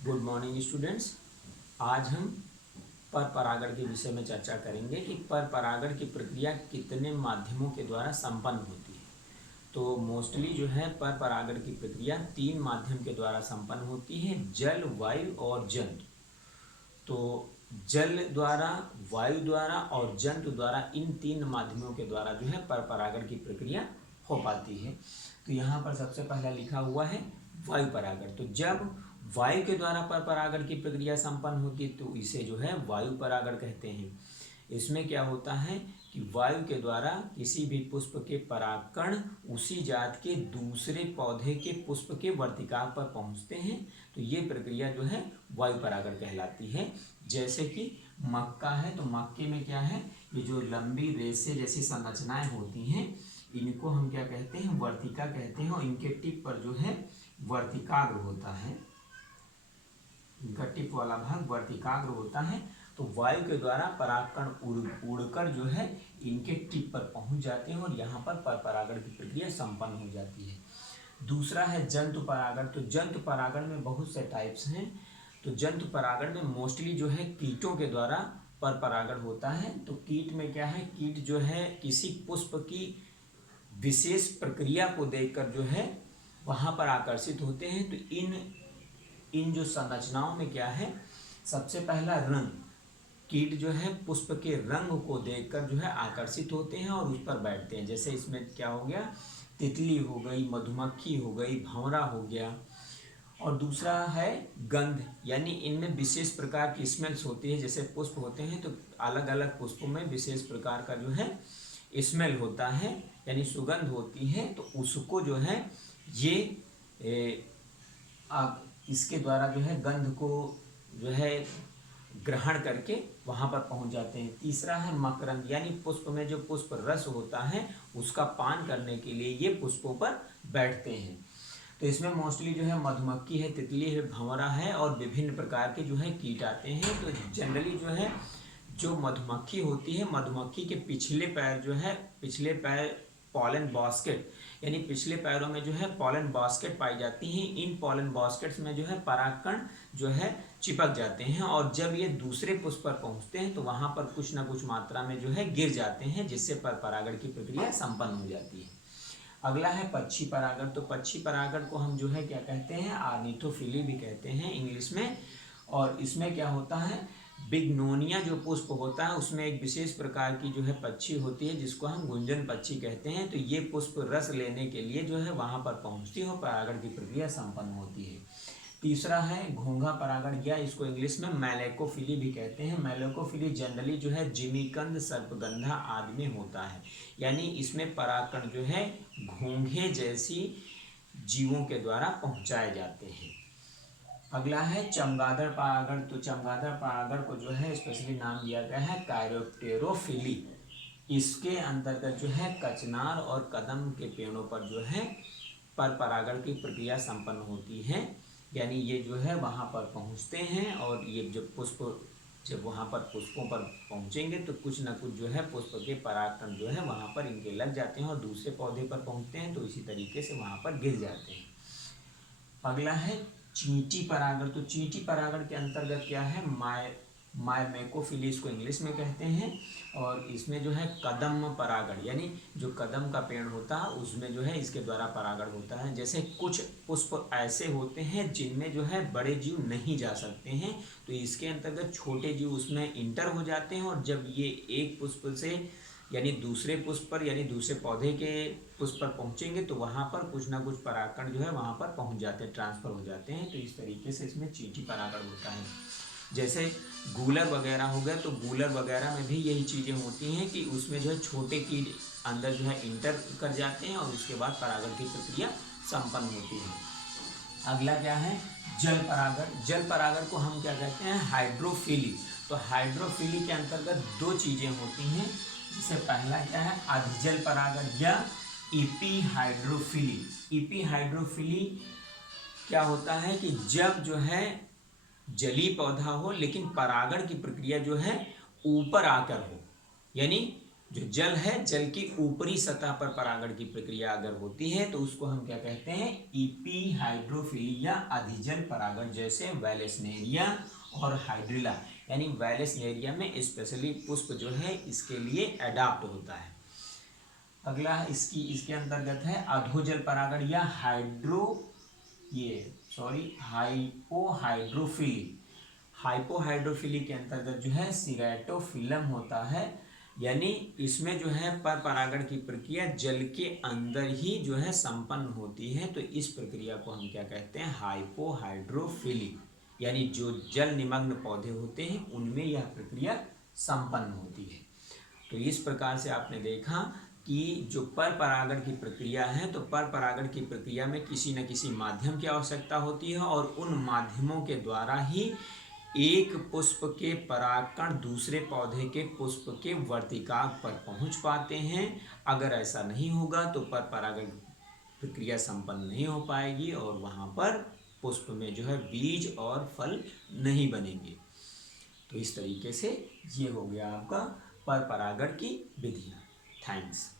Good morning students. आज हम पर परागण के विषय में चर्चा करेंगे कि पर परागण की प्रक्रिया कितने माध्यमों के द्वारा संपन्न होती है। तो मोस्टली जो है पर परागण की प्रक्रिया 3 माध्यम के द्वारा संपन्न होती है, जल, वायु और जंतु। तो जल द्वारा, वायु द्वारा और जंतु द्वारा, इन 3 माध्यमों के द्वारा जो है पर परागण की प्रक्रिया हो पाती है। तो यहाँ पर सबसे पहला लिखा हुआ है वायु परागण। तो जब वायु के द्वारा पर परागण की प्रक्रिया संपन्न होती है तो इसे जो है वायु परागण कहते हैं। इसमें क्या होता है कि वायु के द्वारा किसी भी पुष्प के परागकण उसी जात के दूसरे पौधे के पुष्प के वर्तिकाग्र पर पहुंचते हैं। तो ये प्रक्रिया जो है वायु परागण कहलाती है। जैसे कि मक्का है, तो मक्के में क्या है, ये जो लंबी रेशे जैसी संरचनाएं होती हैं इनको हम क्या कहते हैं, वर्तिका कहते हैं। और इनके टिप पर जो है वर्तिकाग्र होता है, इनका टिप वाला भाग वर्तिकाग्र होता है। तो वायु के द्वारा परागकण उड़कर जो है इनके टिप पर पहुंच जाते हैं और यहाँ पर परागण की प्रक्रिया संपन्न हो जाती है। दूसरा है जंतु परागण। तो जंतु परागण में बहुत से टाइप्स हैं। तो जंतु परागण में मोस्टली जो है कीटों के द्वारा पर परागण होता है। तो कीट में क्या है, कीट जो है किसी पुष्प की विशेष प्रक्रिया को देखकर जो है वहाँ पर आकर्षित होते हैं। तो इन जो संरचनाओं में क्या है, सबसे पहला रंग, कीट जो है पुष्प के रंग को देखकर जो है आकर्षित होते हैं और उस पर बैठते हैं। जैसे इसमें क्या हो गया, तितली हो गई, मधुमक्खी हो गई, भंवरा हो गया। और दूसरा है गंध, यानी इनमें विशेष प्रकार की स्मेल्स होती है। जैसे पुष्प होते हैं तो अलग अलग पुष्पों में विशेष प्रकार का जो है स्मेल होता है, यानी सुगंध होती है। तो उसको जो है ये इसके द्वारा जो है गंध को जो है ग्रहण करके वहाँ पर पहुँच जाते हैं। तीसरा है मकरंद, यानी पुष्प में जो पुष्प रस होता है उसका पान करने के लिए ये पुष्पों पर बैठते हैं। तो इसमें मोस्टली जो है मधुमक्खी है, तितली है, भंवरा है और विभिन्न प्रकार के जो है कीट आते हैं। तो जनरली जो है जो मधुमक्खी होती है, मधुमक्खी के पिछले पैर जो है, पिछले पैर पॉलन बास्केट, यानी पिछले पैरों में जो है पॉलन बास्केट पाई जाती हैं। इन पॉलन बास्केट्स में जो है परागकण जो है चिपक जाते हैं और जब ये दूसरे पुष्प पर पहुंचते हैं तो वहां पर कुछ ना कुछ मात्रा में जो है गिर जाते हैं, जिससे पर परागण की प्रक्रिया संपन्न हो जाती है। अगला है पक्षी परागण। तो पक्षी परागण को हम जो है क्या कहते हैं, ऑर्निथोफिली भी कहते हैं इंग्लिश में। और इसमें क्या होता है, बिग्नोनिया जो पुष्प होता है उसमें एक विशेष प्रकार की जो है पक्षी होती है जिसको हम गुंजन पक्षी कहते हैं। तो ये पुष्प रस लेने के लिए जो है वहाँ पर पहुँचती है और परागण की प्रक्रिया संपन्न होती है। तीसरा है घोंघा परागण, या इसको इंग्लिश में मैलेकोफिली भी कहते हैं। मैलेकोफिली जनरली जो है जिमीकंद, सर्पगंधा आदि में होता है, यानी इसमें परागकण जो है घोंघे जैसी जीवों के द्वारा पहुँचाए जाते हैं। अगला है चमगादड़ परागण। तो चमगादड़ परागण को जो है स्पेशली नाम दिया गया है कायरोप्टेरोफिली। इसके अंतर्गत जो है कचनार और कदम के पेड़ों पर जो है पर परागण की प्रक्रिया संपन्न होती है, यानी ये जो है वहाँ पर पहुँचते हैं और ये जब वहाँ पर पुष्पों पर पहुँचेंगे तो कुछ न कुछ जो है पुष्प के परागकण जो है वहाँ पर इनके लग जाते हैं और दूसरे पौधे पर पहुँचते हैं तो इसी तरीके से वहाँ पर गिर जाते हैं। अगला है चींटी परागण। तो चींटी परागण के अंतर्गत क्या है, मायमेकोफिली इसको इंग्लिश में कहते हैं। और इसमें जो है कदम परागण, यानी जो कदम का पेड़ होता है उसमें जो है इसके द्वारा परागण होता है। जैसे कुछ पुष्प ऐसे होते हैं जिनमें जो है बड़े जीव नहीं जा सकते हैं, तो इसके अंतर्गत छोटे जीव उसमें इंटर हो जाते हैं और जब ये एक पुष्प से यानी दूसरे पुष्प पर, यानी दूसरे पौधे के पुष्प पर पहुँचेंगे तो वहाँ पर कुछ ना कुछ परागकण जो है वहाँ पर पहुँच जाते हैं, ट्रांसफ़र हो जाते हैं। तो इस तरीके से इसमें चींटी परागण होता है। जैसे गूलर वगैरह हो गए, तो गूलर वगैरह में भी यही चीज़ें होती हैं कि उसमें जो है छोटे कीट अंदर जो है इंटर कर जाते हैं और उसके बाद परागण की प्रक्रिया संपन्न होती है। अगला क्या है, जल परागण। जल परागण को हम क्या कहते हैं, हाइड्रोफिली। तो हाइड्रोफिली के अंतर्गत 2 चीज़ें होती हैं। जिससे पहला क्या है, अधिजल परागण या इपीहाइड्रोफिली। इपीहाइड्रोफिली क्या होता है कि जब जो है जलीय पौधा हो लेकिन परागण की प्रक्रिया जो है ऊपर आकर हो, यानी जो जल है, जल की ऊपरी सतह पर परागण की प्रक्रिया अगर होती है तो उसको हम क्या कहते हैं, इपीहाइड्रोफिली या अधिजल परागण, जैसे वैलेस्नेरिया और हाइड्रिला। यानी वैलेस्नेरिया में स्पेशली पुष्प जो है इसके लिए अडाप्ट होता है। अगला इसके अंतर्गत है अधोजल परागण या हाइपोहाइड्रोफिली। हाइपोहाइड्रोफिली के अंतर्गत जो है सिरेटोफिलम होता है, यानी इसमें जो है पर परागण की प्रक्रिया जल के अंदर ही जो है संपन्न होती है। तो इस प्रक्रिया को हम क्या कहते हैं, हाइपोहाइड्रोफिली। यानी जो जल निमग्न पौधे होते हैं उनमें यह प्रक्रिया संपन्न होती है। तो इस प्रकार से आपने देखा कि जो पर परागण की प्रक्रिया है, तो पर परागण की प्रक्रिया में किसी न किसी माध्यम की आवश्यकता होती है और उन माध्यमों के द्वारा ही एक पुष्प के परागकण दूसरे पौधे के पुष्प के वर्तिकाग्र पर पहुंच पाते हैं। अगर ऐसा नहीं होगा तो पर परागण प्रक्रिया संपन्न नहीं हो पाएगी और वहाँ पर पुष्प में जो है बीज और फल नहीं बनेंगे। तो इस तरीके से ये हो गया आपका पर परागण की विधियाँ। थैंक्स।